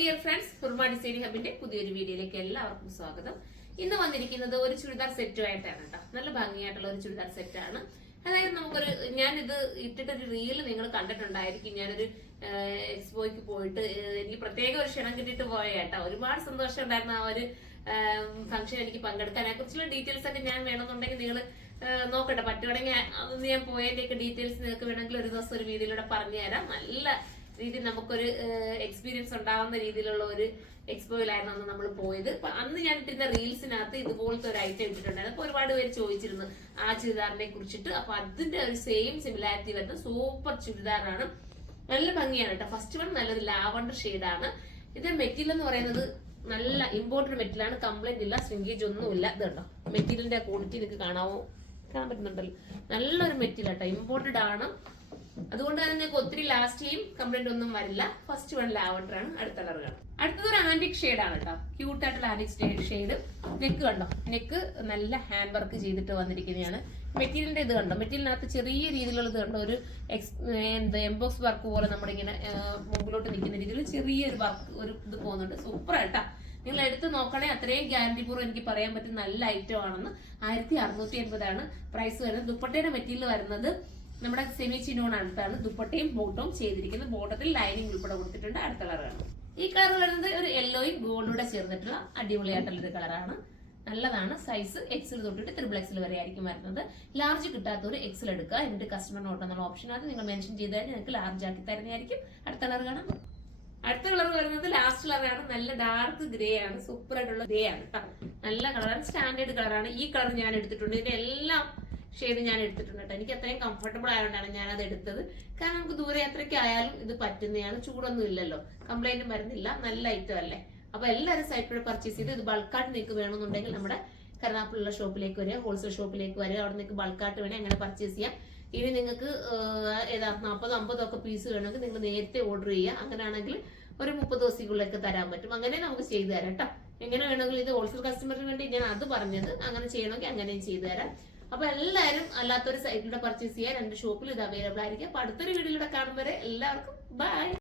Dear friends, ഹുർമ designing ഹബിന്റെ പുതിയൊരു വീഡിയോയിലേക്ക് എല്ലാവർക്കും സ്വാഗതം. ഇന്ന് വന്നിരിക്കുന്നത് ഒരു ചുരിദാർ സെറ്റുമായിട്ടാണ് കേട്ടോ. നല്ല ഭംഗിയായിട്ടുള്ള ഒരു ചുരിദാർ സെറ്റാണ്. അതായത് ഞാനിത് ഇട്ടിട്ടൊരു റീല് നിങ്ങൾ കണ്ടിട്ടുണ്ടായിരിക്കും. ഞാനൊരു എക്സ്പോയ്ക്ക് പോയിട്ട് എനിക്ക് പ്രത്യേക ഒരു ക്ഷണം കിട്ടിയിട്ട് പോയ കേട്ടോ. ഒരുപാട് സന്തോഷം ഉണ്ടായിരുന്നു ആ ഒരു ഫംഗ്ഷൻ എനിക്ക് പങ്കെടുക്കാൻ. അതിനെ കുറിച്ചുള്ള ഡീറ്റെയിൽസ് ഒക്കെ ഞാൻ വേണമെന്നുണ്ടെങ്കിൽ നിങ്ങൾ നോക്കട്ടെ, പറ്റുവാണെങ്കിൽ അതൊന്ന് ഞാൻ പോയതിന്റെയൊക്കെ ഡീറ്റെയിൽസ് നിങ്ങൾക്ക് വേണമെങ്കിൽ ഒരു ദിവസം ഒരു വീഡിയോയിലൂടെ പറഞ്ഞു തരാം. നല്ല രീതിയിൽ നമുക്കൊരു എക്സ്പീരിയൻസ് ഉണ്ടാവുന്ന രീതിയിലുള്ള ഒരു എക്സ്പോയിലായിരുന്നു അന്ന് നമ്മൾ പോയത്. അപ്പൊ അന്ന് ഞാൻ ഇട്ടിരുന്ന റീൽസിനകത്ത് ഇതുപോലത്തെ ഒരു ഐറ്റം ഇട്ടിട്ടുണ്ടായിരുന്നു. അപ്പൊ ഒരുപാട് പേര് ചോദിച്ചിരുന്നു ആ ചുരിദാറിനെ കുറിച്ചിട്ട്. അപ്പൊ അതിന്റെ ഒരു സെയിം സിമിലാരിറ്റി വരുന്ന സൂപ്പർ ചുരിദാറാണ്. നല്ല ഭംഗിയാണ് കേട്ടോ. ഫസ്റ്റ് വൺ നല്ലൊരു ലാവണ്ടർ ഷെയ്ഡാണ്. ഇത് മെറ്റീരിയൽ എന്ന് പറയുന്നത് നല്ല ഇമ്പോർട്ടഡ് മെറ്റീരിയലാണ്. കംപ്ലൈന്റ് ഇല്ല, ശ്രിങ്കേജ് ഒന്നുമില്ല. ഇത് കേട്ടോ, മെറ്റീരിയലിന്റെ ക്വാളിറ്റി നിങ്ങൾക്ക് കാണാൻ പറ്റുന്നുണ്ടല്ലോ. നല്ലൊരു മെറ്റീരിയൽ കേട്ടോ, ഇമ്പോർട്ടഡ് ആണ്. അതുകൊണ്ട് തന്നെ നിങ്ങൾക്ക് ഒത്തിരി ലാസ്റ്റ് ചെയ്യും, കംപ്ലൈന്റ് ഒന്നും വരില്ല. ഫസ്റ്റ് വൺ ലാവണ്ടർ ആണ്. അടുത്ത കളർ കാണാം. അടുത്തത് ഒരു ആന്റിക് ഷെയ്ഡ് ആണ് കേട്ടോ. ക്യൂട്ട് ആയിട്ടുള്ള ആന്റിക് ഷെയ്ഡ്. നെക്ക് കണ്ടോ, നെക്ക് നല്ല ഹാൻഡ് വർക്ക് ചെയ്തിട്ട് വന്നിരിക്കുന്നതാണ്. മെറ്റീരിയലിന്റെ ഇത് കണ്ടോ, മെറ്റീരിയലിനകത്ത് ചെറിയ രീതിയിലുള്ള ഇത് കണ്ടോ, ഒരു എംബോക്സ് വർക്ക് പോലെ നമ്മുടെ ഇങ്ങനെ മുമ്പിലോട്ട് നിൽക്കുന്ന രീതിയിൽ ചെറിയൊരു വർക്ക് ഒരു ഇത് പോകുന്നുണ്ട്. സൂപ്പർ ആയിട്ടാ. നിങ്ങൾ എടുത്ത് നോക്കണേ, അത്രയും ഗ്യാരണ്ടി പൂർവ്വം എനിക്ക് പറയാൻ പറ്റും നല്ല ഐറ്റം ആണെന്ന്. 1680 പ്രൈസ് വരുന്നത്. ദുപ്പട്ടയുടെ മെറ്റീരിയൽ വരുന്നത് നമ്മുടെ സെമി ചിനോൺ അടുത്താണ്. ദുപ്പട്ടയും ബോട്ടവും ചെയ്തിരിക്കുന്നത്. ബോട്ടത്തിൽ ലൈനിങ് ഉൾപ്പെടെ കൊടുത്തിട്ടുണ്ട്. അടുത്ത കളറാണ് ഈ കളർ വരുന്നത്. ഒരു യെല്ലോയും ഗോൾഡൂടെ ചേർന്നിട്ടുള്ള അടിപൊളിയായിട്ടുള്ള ഒരു കളറാണ്. നല്ലതാണ്. സൈസ് എക്സിൽ തൊട്ടിട്ട് XXL വരെ ആയിരിക്കും വരുന്നത്. ലാർജ് കിട്ടാത്തവർ എക്സിൽ എടുക്കുക. എന്നിട്ട് കസ്റ്റമർ നോട്ട് എന്നുള്ള ഓപ്ഷനകത്ത് നിങ്ങൾ മെൻഷൻ ചെയ്താൽ നിങ്ങൾക്ക് ലാർജ് ആക്കി തരുന്നതായിരിക്കും. അടുത്ത കളർ കാണാം. അടുത്ത കളർ വരുന്നത് ലാസ്റ്റ് കളറാണ്. നല്ല ഡാർക്ക് ഗ്രേ ആണ്. സൂപ്പർ ആയിട്ടുള്ള ഗ്രേ ആണ് കേട്ടോ. നല്ല കളറാണ്. സ്റ്റാൻഡേർഡ് കളറാണ്. ഈ കളർ ഞാൻ എടുത്തിട്ടുണ്ട്. ഇതിന്റെ എല്ലാം ഷെയ്ഡ് ഞാൻ എടുത്തിട്ടുണ്ട് കേട്ടോ. എനിക്ക് അത്രയും കംഫർട്ടബിൾ ആയതുകൊണ്ടാണ് ഞാൻ അത് എടുത്തത്. കാരണം നമുക്ക് ദൂരയാത്രയ്ക്ക് ആയാലും ഇത് പറ്റുന്നതാണ്. ചൂടൊന്നും ഇല്ലല്ലോ, കംപ്ലൈന്റും വരുന്നില്ല. നല്ല ഐറ്റം അല്ലേ. അപ്പൊ എല്ലാവരും സൈറ്റിലൂടെ പർച്ചേസ് ചെയ്ത് ഇത് ബൾക്കായിട്ട് നിങ്ങൾക്ക് വേണമെന്നുണ്ടെങ്കിൽ നമ്മുടെ കരുനാഗപ്പള്ളിയുള്ള ഷോപ്പിലേക്ക് വരിക, ഹോൾസെയിൽ ഷോപ്പിലേക്ക് വരിക. അവിടെ നിങ്ങൾക്ക് ബൾക്കായിട്ട് വേണേൽ അങ്ങനെ പർച്ചേസ് ചെയ്യാം. ഇനി നിങ്ങൾക്ക് 40-50 ഒക്കെ പീസ് വേണമെങ്കിൽ നിങ്ങൾ നേരത്തെ ഓർഡർ ചെയ്യുക. അങ്ങനെയാണെങ്കിൽ ഒരു 30 ദിവസത്തിനുള്ളിലേക്ക് തരാൻ പറ്റും. അങ്ങനെ നമുക്ക് ചെയ്തു തരാം കേട്ടോ. എങ്ങനെ വേണമെങ്കിൽ ഇത് ഹോൾസെയിൽ കസ്റ്റമറിന് വേണ്ടി ഞാൻ അത് പറഞ്ഞത്. അങ്ങനെ ചെയ്യണമെങ്കിൽ അങ്ങനെയും ചെയ്തു തരാം. അപ്പൊ എല്ലാവരും അല്ലാത്തൊരു സൈറ്റിലൂടെ പർച്ചേസ് ചെയ്യാൻ 2 ഷോപ്പിൽ ഇത് അവൈലബിൾ ആയിരിക്കും. അപ്പൊ അടുത്തൊരു വീഡിയോയിലൂടെ കാണും വരെ എല്ലാവർക്കും ബൈ.